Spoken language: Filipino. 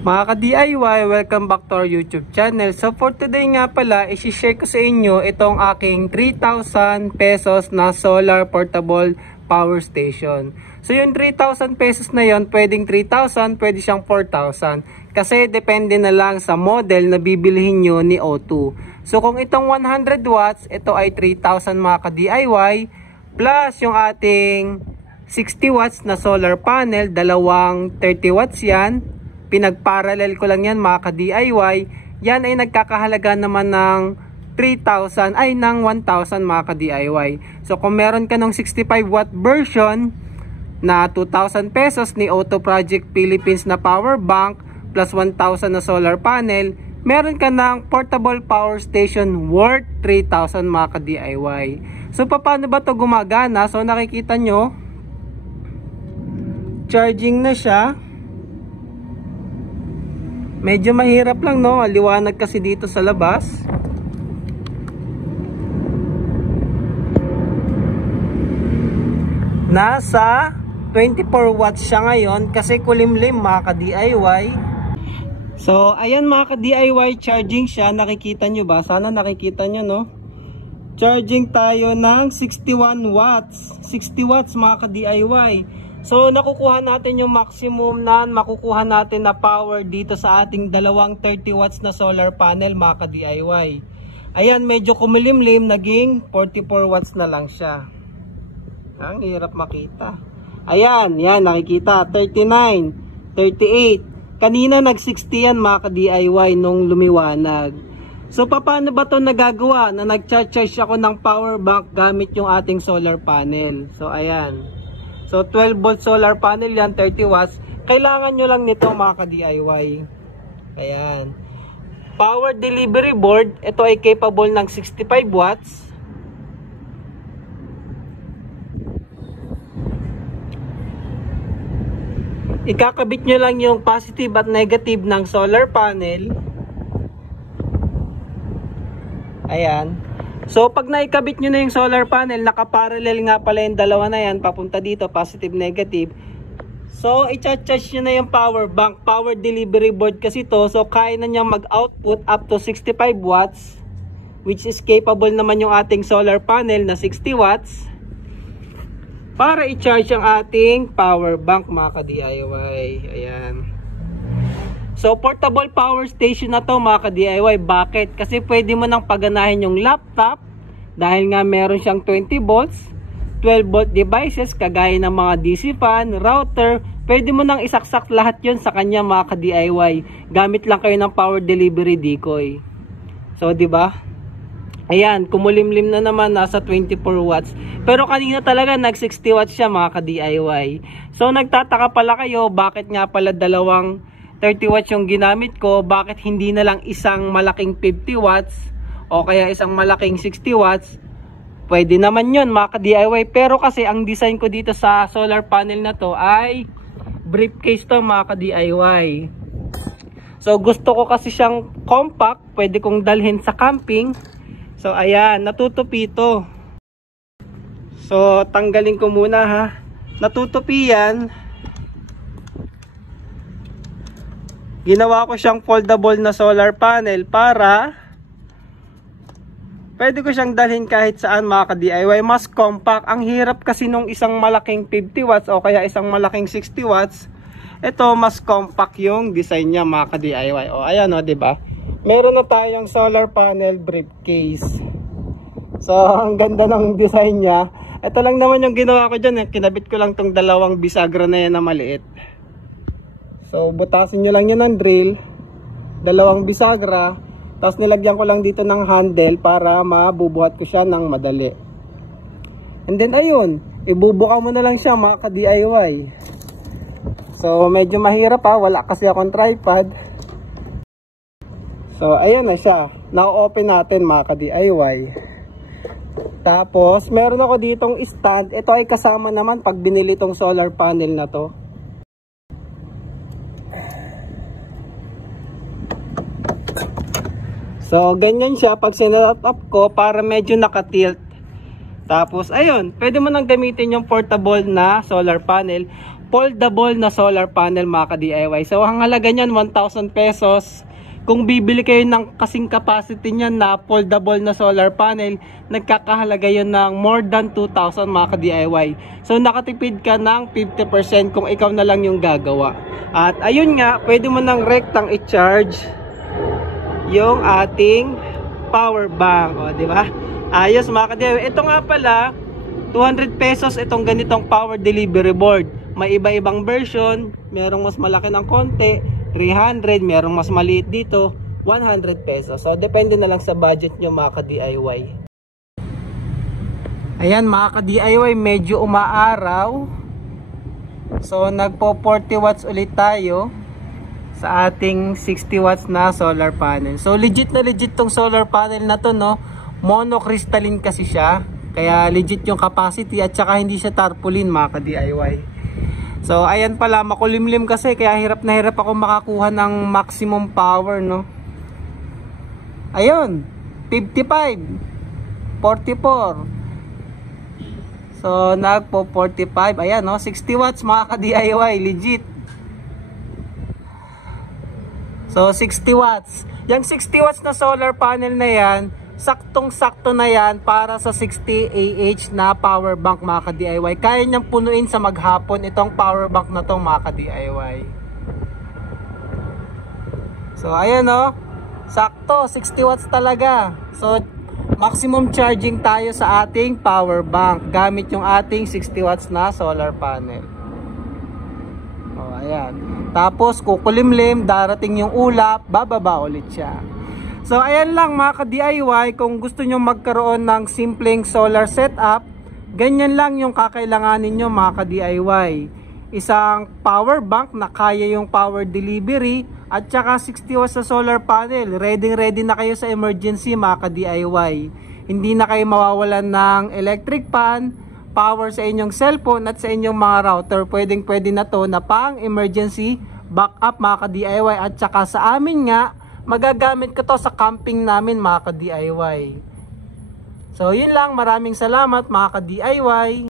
Mga ka-DIY, welcome back to our YouTube channel. So for today nga pala, isi-share ko sa inyo itong aking 3,000 pesos na solar portable power station. So yung 3,000 pesos na yon, pwedeng 3,000, pwede siyang 4,000. Kasi depende na lang sa model na bibilihin nyo ni O2. So kung itong 100 watts, ito ay 3,000 mga ka-DIY. Plus yung ating 60 watts na solar panel, dalawang 30 watts yan. Pinagparallel ko lang yan mga ka-DIY. Yan ay nagkakahalaga naman ng 3,000 ay ng 1,000 mga ka-DIY. So kung meron ka ng 65 watt version na 2,000 pesos ni Auto Project Philippines na power bank plus 1,000 na solar panel, meron ka ng portable power station worth 3,000 mga ka-DIY. So paano ba to gumagana? So nakikita nyo, charging na siya. Medyo mahirap lang, no? Liwanag kasi dito sa labas. Nasa 24 watts siya ngayon kasi kulimlim mga ka-DIY. So ayan mga ka-DIY, charging siya. Nakikita nyo ba? Sana nakikita nyo, no? Charging tayo ng 61 watts. 60 watts mga ka-DIY. So nakukuha natin yung maximum na makukuha natin na power dito sa ating dalawang 30 watts na solar panel mga ka-DIY. Ayan, medyo kumilimlim, naging 44 watts na lang siya. Ang hirap makita. Ayan, yan nakikita 39, 38. Kanina nag-60 yan mga ka-DIY nung lumiwanag. So paano ba ito nagagawa na nag-charge ako ng power bank gamit yung ating solar panel? So ayan. So 12 volt solar panel yan, 30 watts. Kailangan nyo lang nito mga ka-DIY. Ayan. Power delivery board, ito ay capable ng 65 watts. Ikakabit nyo lang yung positive at negative ng solar panel. Ayan. So pag naikabit nyo na yung solar panel, nakaparallel nga pala yung dalawa na yan, papunta dito, positive, negative. So i-charge nyo na yung power bank, power delivery board kasi to. So kaya na niyang mag-output up to 65 watts, which is capable naman yung ating solar panel na 60 watts. Para i-charge ang ating power bank mga ka-DIY. Ayan. So portable power station na to mga ka-DIY. Bakit? Kasi pwede mo nang paganahin yung laptop dahil nga meron siyang 20 volts, 12 volt devices kagaya ng mga DC fan, router. Pwede mo nang isaksak lahat yon sa kanya mga ka-DIY. Gamit lang kayo ng power delivery decoy. So di ba? Ayan, kumulimlim na naman, nasa 24 watts. Pero kanina talaga nag 60 watts siya mga ka-DIY. So nagtataka pala kayo bakit nga pala dalawang 30 watts yung ginamit ko, bakit hindi na lang isang malaking 50 watts o kaya isang malaking 60 watts. Pwede naman yun mga ka-DIY, pero kasi ang design ko dito sa solar panel na to ay briefcase to mga ka-DIY. So gusto ko kasi siyang compact, pwede kong dalhin sa camping. So ayan, natutupi to. So tanggalin ko muna ha. Natutupi yan. Ginawa ko siyang foldable na solar panel para pwede ko siyang dalhin kahit saan mga ka-DIY. Mas compact. Ang hirap kasi nung isang malaking 50 watts o kaya isang malaking 60 watts. Ito mas compact yung design niya mga ka-DIY. O ayan o, diba? Meron na tayong solar panel briefcase. So ang ganda ng design niya. Ito lang naman yung ginawa ko dyan. Kinabit ko lang tong dalawang bisagra na yan na maliit. So butasin nyo lang yan ng drill, dalawang bisagra, tapos nilagyan ko lang dito ng handle para mabubuhat ko siya ng madali. And then ayun, ibubuka mo na lang siya mga ka-DIY. So medyo mahirap ha, wala kasi akong tripod. So ayan na siya, na-open natin mga ka-DIY. Tapos meron ako ditong stand, ito ay kasama naman pag binili tong solar panel na to. So ganyan siya pag sinet up ko para medyo nakatilt. Tapos ayun, pwede mo nang gamitin yung portable na solar panel. foldable na solar panel mga ka-DIY. So ang halaga niyan 1,000 pesos. Kung bibili kayo ng kasing capacity niyan na foldable na solar panel, nagkakahalaga yun ng more than 2,000 mga ka-DIY. So nakatipid ka ng 50% kung ikaw na lang yung gagawa. At ayun nga, pwede mo ng rectang i-charge yung ating power bank, o di ba? Ayos mga ka-DIY. Ito nga pala 200 pesos itong ganitong power delivery board. May iba-ibang version, merong mas malaki ng konti, 300, merong mas maliit dito, 100 pesos. So depende na lang sa budget nyo mga ka-DIY. Ayan mga ka-DIY, medyo umaaraw. So nagpo 40 watts ulit tayo sa ating 60 watts na solar panel. So legit na legit tong solar panel na to, no? Monocrystalline kasi siya. Kaya legit yung capacity at saka hindi siya tarpaulin mga ka-DIY. So ayan pala, makulimlim kasi kaya hirap na hirap ako makakuha ng maximum power, no? Ayun, 55, 44. So nagpo 45, ayan, no? 60 watts mga ka-DIY, legit. So 60 watts. Yung 60 watts na solar panel na yan, saktong-sakto na yan para sa 60 AH na power bank mga ka-DIY. Kaya niyang punuin sa maghapon itong power bank na to mga ka-DIY. So ayan, no, sakto 60 watts talaga. So maximum charging tayo sa ating power bank gamit yung ating 60 watts na solar panel. O ayan. Tapos kukulimlim, darating yung ulap, bababa ulit siya. So ayan lang mga ka-DIY, kung gusto nyo magkaroon ng simpleng solar setup, ganyan lang yung kakailanganin nyo mga ka-DIY. Isang power bank na kaya yung power delivery at saka 60 watts na solar panel. Ready na kayo sa emergency mga ka-DIY. Hindi na kayo mawawalan ng electric pan, power sa inyong cellphone at sa inyong mga router. Pwede na to na pang emergency backup mga ka-DIY. At saka sa amin nga, magagamit ko to sa camping namin mga ka-DIY. So yun lang, maraming salamat mga ka-DIY.